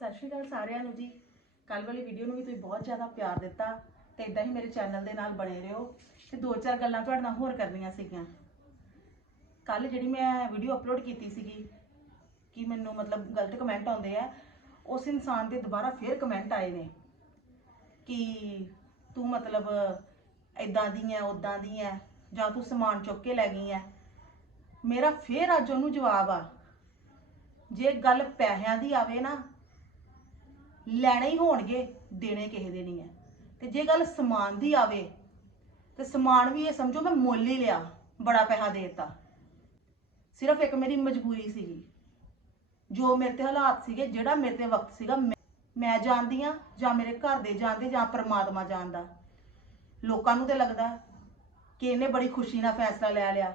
ਸਤਿ ਸ਼੍ਰੀ ਅਕਾਲ ਸਾਰਿਆਂ ਨੂੰ ਜੀ। ਕੱਲ ਵਾਲੀ ਵੀਡੀਓ ਨੂੰ ਵੀ ਤੁਸੀਂ ਬਹੁਤ ਜ਼ਿਆਦਾ ਪਿਆਰ ਦਿੱਤਾ ਤੇ ਇਦਾਂ ਹੀ ਮੇਰੇ ਚੈਨਲ ਦੇ ਨਾਲ ਬਣੇ ਰਹੋ ਤੇ ਦੋ ਚਾਰ ਗੱਲਾਂ ਤੁਹਾਡੇ ਨਾਲ ਹੋਰ ਕਰਨੀਆਂ ਸੀਗੀਆਂ। ਕੱਲ ਜਿਹੜੀ ਮੈਂ ਵੀਡੀਓ ਅਪਲੋਡ ਕੀਤੀ ਸੀਗੀ, ਕਿ ਮੈਨੂੰ ਮਤਲਬ ਗਲਤ ਕਮੈਂਟ ਆਉਂਦੇ ਆ, ਉਸ ਇਨਸਾਨ ਦੇ ਦੁਬਾਰਾ ਫੇਰ ਕਮੈਂਟ ਆਏ ਨੇ ਕਿ ਤੂੰ ਮਤਲਬ ਇਦਾਂ ਦੀ ਐ ਉਦਾਂ ਦੀ ਐ, ਜਾਂ ਤੂੰ ਸਮਾਨ ਚੁੱਕ ਕੇ ਲੈ ਗਈ ਐ। ਮੇਰਾ ਫੇਰ ਅੱਜ ਉਹਨੂੰ ਜਵਾਬ ਆ। ਜੇ ਗੱਲ ਪੈਸਿਆਂ ਦੀ ਆਵੇ ਨਾ ਲੈਣੇ ਹੀ ਹੋਣਗੇ, ਦੇਣੇ ਕਿਸੇ ਦੇ ਨਹੀਂ ਹੈ। ਤੇ ਜੇ ਗੱਲ ਸਮਾਨ ਦੀ ਆਵੇ, ਤੇ ਸਮਾਨ ਵੀ ਇਹ ਸਮਝੋ ਮੈਂ ਮੁੱਲ ਹੀ ਲਿਆ, ਬੜਾ ਪੈਸਾ ਦੇ ਦਿੱਤਾ। ਸਿਰਫ ਇੱਕ ਮੇਰੀ ਮਜਬੂਰੀ ਸੀਗੀ। ਜੋ ਮੇਰੇ ਤੇ ਹਾਲਾਤ ਸੀਗੇ, ਜਿਹੜਾ ਮੇਰੇ ਤੇ ਵਕਤ ਸੀਗਾ, ਮੈਂ- ਜਾਣਦੀ ਆ ਜਾਂ ਮੇਰੇ ਘਰ ਦੇ ਜਾਣਦੇ, ਜਾਂ ਪਰਮਾਤਮਾ ਜਾਣਦਾ। ਲੋਕਾਂ ਨੂੰ ਤੇ ਲੱਗਦਾ ਕਿ ਇਹਨੇ ਬੜੀ ਖੁਸ਼ੀ ਨਾਲ ਫੈਸਲਾ ਲੈ ਲਿਆ।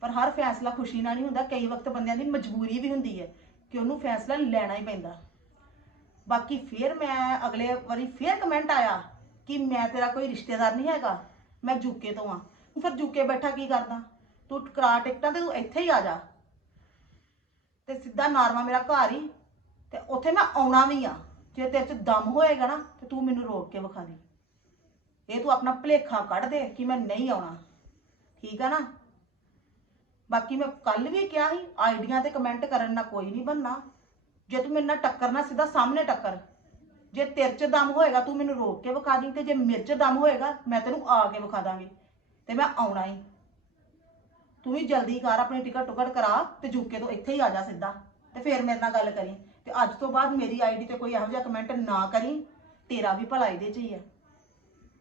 ਪਰ ਹਰ ਫੈਸਲਾ ਖੁਸ਼ੀ ਨਾਲ ਨਹੀਂ ਹੁੰਦਾ, ਕਈ ਵਕਤ ਬੰਦਿਆਂ ਦੀ ਮਜਬੂਰੀ ਵੀ ਹੁੰਦੀ ਹੈ ਕਿ ਉਹਨੂੰ ਫੈਸਲਾ ਲੈਣਾ ਹੀ ਪੈਂਦਾ। ਬਾਕੀ ਫਿਰ ਮੈਂ ਅਗਲੇ ਵਾਰੀ ਫਿਰ ਕਮੈਂਟ ਆਇਆ ਕਿ ਮੈਂ ਤੇਰਾ ਕੋਈ ਰਿਸ਼ਤੇਦਾਰ ਨਹੀਂ ਹੈਗਾ ਮੈਂ ਜੁਕੇ ਤੋਂ ਆ ਤੂੰ ਫਿਰ ਜੁਕੇ ਬੈਠਾ ਕੀ ਕਰਦਾ ਤੂੰ ਕਰਾ ਟਿਕਟਾਂ ਤੇ ਤੂੰ ਇੱਥੇ ਹੀ ਆ ਜਾ ਤੇ ਸਿੱਧਾ ਨਾਰਮਾ ਮੇਰਾ ਘਰ ਹੀ ਤੇ ਉੱਥੇ ਮੈਂ ਆਉਣਾ ਵੀ ਆ ਜੇ ਤੇਰੇ 'ਚ ਦਮ ਹੋਏਗਾ ਨਾ ਤੇ ਤੂੰ ਮੈਨੂੰ ਰੋਕ ਕੇ ਵਿਖਾ ਦੇ ਇਹ ਤੂੰ ਆਪਣਾ ਭਲੇਖਾ ਕੱਢ ਦੇ ਕਿ ਮੈਂ ਨਹੀਂ ਆਉਣਾ ਠੀਕ ਆ ਨਾ ਬਾਕੀ ਮੈਂ ਕੱਲ ਵੀ ਕਿਹਾ ਸੀ ਆਈਡੀਆਂ ਤੇ ਕਮੈਂਟ ਕਰਨ ਨਾਲ ਕੋਈ ਨਹੀਂ ਬੰਨਾ ਜੇ ਤੂੰ ਮੇਰੇ ਨਾਲ ਟੱਕਰ ਨਾ, ਸਿੱਧਾ ਸਾਹਮਣੇ ਟੱਕਰ। ਜੇ ਤੇਰੇ 'ਚ ਦਮ ਹੋਏਗਾ, ਤੂੰ ਮੈਨੂੰ ਰੋਕ ਕੇ ਵਿਖਾ ਦੀ ਤੇ ਜੇ ਮੇਰੇ 'ਚ ਦਮ ਹੋਏਗਾ, ਮੈਂ ਤੈਨੂੰ ਆ ਕੇ ਵਿਖਾ ਦਾਂਗੀ ਤੇ ਮੈਂ ਆਉਣਾ ਹੀ ਤੂੰ ਵੀ ਜਲਦੀ ਕਰ, ਆਪਣੀ ਟਿਕਟ ਟੁਕਟ ਕਰਾ ਤੇ ਜੁੱਕੇ ਤੋਂ ਇੱਥੇ ਹੀ ਆ ਜਾ ਸਿੱਧਾ ਤੇ ਫੇਰ ਮੇਰੇ ਨਾਲ ਗੱਲ ਕਰੀ। ਤੇ ਅੱਜ ਤੋਂ ਬਾਅਦ ਮੇਰੀ ਆਈਡੀ ਤੇ ਕੋਈ ਇਹੋ ਜਿਹਾ ਕਮੈਂਟ ਨਾ ਕਰੀ, ਤੇਰਾ ਵੀ ਭਲਾ ਇਹਦੇ 'ਚ ਹੀ ਹੈ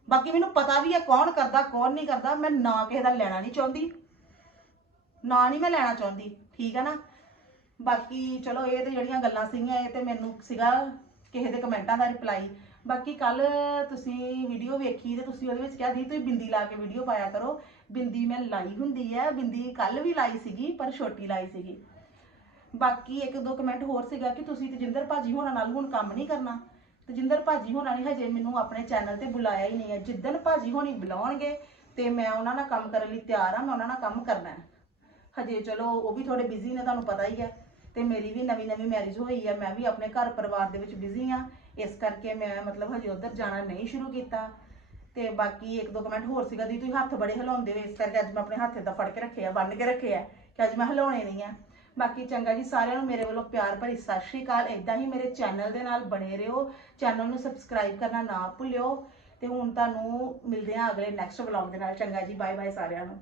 ਬਾਕੀ ਮੈਨੂੰ ਪਤਾ ਵੀ ਹੈ ਕੌਣ ਕਰਦਾ, ਕੌਣ ਨਹੀਂ ਕਰਦਾ, ਮੈਂ ਨਾ ਕਿਸੇ ਦਾ ਲੈਣਾ ਨਹੀਂ ਚਾਹੁੰਦੀ। ਨਾ ਨਹੀਂ ਮੈਂ ਲੈਣਾ ਚਾਹੁੰਦੀ, ਠੀਕ ਹੈ ਨਾ? ਬਾਕੀ ਚਲੋ ਇਹ ਤੇ ਜਿਹੜੀਆਂ ਗੱਲਾਂ ਸੀਗੀਆਂ, ਇਹ ਤੇ ਮੈਨੂੰ ਸੀਗਾ ਕਿਸੇ ਦੇ ਕਮੈਂਟਾਂ ਦਾ ਰਿਪਲਾਈ ਬਾਕੀ ਕੱਲ ਤੁਸੀਂ ਵੀਡੀਓ ਵੇਖੀ ਤੇ ਤੁਸੀਂ ਉਹਦੇ ਵਿੱਚ ਕਿਹਾ ਸੀ, ਤੁਸੀਂ ਬਿੰਦੀ ਲਾ ਕੇ ਵੀਡੀਓ ਪਾਇਆ ਕਰੋ। ਬਿੰਦੀ ਮੈਂ ਲਾਈ ਹੁੰਦੀ ਹੈ ਬਿੰਦੀ ਕੱਲ ਵੀ ਲਾਈ ਸੀਗੀ, ਪਰ ਛੋਟੀ ਲਾਈ ਸੀਗੀ। ਬਾਕੀ ਇੱਕ ਦੋ ਕਮੈਂਟ ਹੋਰ ਸੀਗਾ ਕਿ ਤੁਸੀਂ ਤਜਿੰਦਰ ਭਾਜੀ ਹੋਣਾ ਨਾਲ ਹੁਣ ਕੰਮ ਨਹੀਂ ਕਰਨਾ। ਤਜਿੰਦਰ ਭਾਜੀ ਹੋਣਾ ਨੇ ਹਜੇ ਮੈਨੂੰ ਆਪਣੇ ਚੈਨਲ ਤੇ ਬੁਲਾਇਆ ਹੀ ਨਹੀਂ ਹੈ ਜਿੱਦਣ ਭਾਜੀ ਹੋਣੀ ਬੁਲਾਉਣਗੇ ਤੇ ਮੈਂ ਉਹਨਾਂ ਨਾਲ ਕੰਮ ਕਰਨ ਲਈ ਤਿਆਰ ਆ, ਮੈਂ ਉਹਨਾਂ ਨਾਲ ਕੰਮ ਕਰਨਾ ਹੈ। ਹਜੇ ਚਲੋ ਉਹ ਵੀ ਥੋੜੇ ਬਿਜ਼ੀ ਨੇ, ਤੁਹਾਨੂੰ ਪਤਾ ਹੀ ਹੈ। ਤੇ ਮੇਰੀ ਵੀ ਨਵੀਂ ਨਵੀਂ ਮੈਰਿਜ ਹੋਈ ਹੈ ਮੈਂ ਵੀ ਆਪਣੇ ਘਰ ਪਰਿਵਾਰ ਦੇ ਵਿੱਚ ਬਿਜ਼ੀ ਆ। ਇਸ ਕਰਕੇ ਮੈਂ ਮਤਲਬ ਹਜੇ ਉਧਰ ਜਾਣਾ ਨਹੀਂ ਸ਼ੁਰੂ ਕੀਤਾ। ਤੇ ਬਾਕੀ ਇੱਕ ਦੋ ਕਮੈਂਟ ਹੋਰ ਸੀਗਾ ਦੀ ਤੁਸੀਂ ਹੱਥ ਬੜੇ ਹਿਲਾਉਂਦੇ ਹੋ, ਇਸ ਕਰਕੇ ਅੱਜ ਮੈਂ ਆਪਣੇ ਹੱਥ ਏਦਾਂ ਫੜ ਕੇ ਰੱਖੇ ਆ ਬੰਨ ਕੇ ਰੱਖੇ ਆ ਕਿ ਅੱਜ ਮੈਂ ਹਿਲਾਉਣੇ ਨਹੀਂ ਆ। ਬਾਕੀ ਚੰਗਾ ਜੀ, ਸਾਰਿਆਂ ਨੂੰ ਮੇਰੇ ਵੱਲੋਂ ਪਿਆਰ ਭਰੀ ਸਤਿ ਸ਼੍ਰੀ ਅਕਾਲ। ਇਦਾਂ ਹੀ ਮੇਰੇ ਚੈਨਲ ਦੇ ਨਾਲ ਬਣੇ ਰਹੋ। ਚੈਨਲ ਨੂੰ ਸਬਸਕ੍ਰਾਈਬ ਕਰਨਾ ਨਾ ਭੁੱਲਿਓ। ਤੇ ਹੁਣ ਤੁਹਾਨੂੰ ਮਿਲਦੇ ਹਾਂ ਅਗਲੇ ਨੈਕਸਟ ਵਲੌਗ ਦੇ ਨਾਲ। ਚੰਗਾ ਜੀ ਬਾਏ ਬਾਏ ਸਾਰਿਆਂ ਨੂੰ।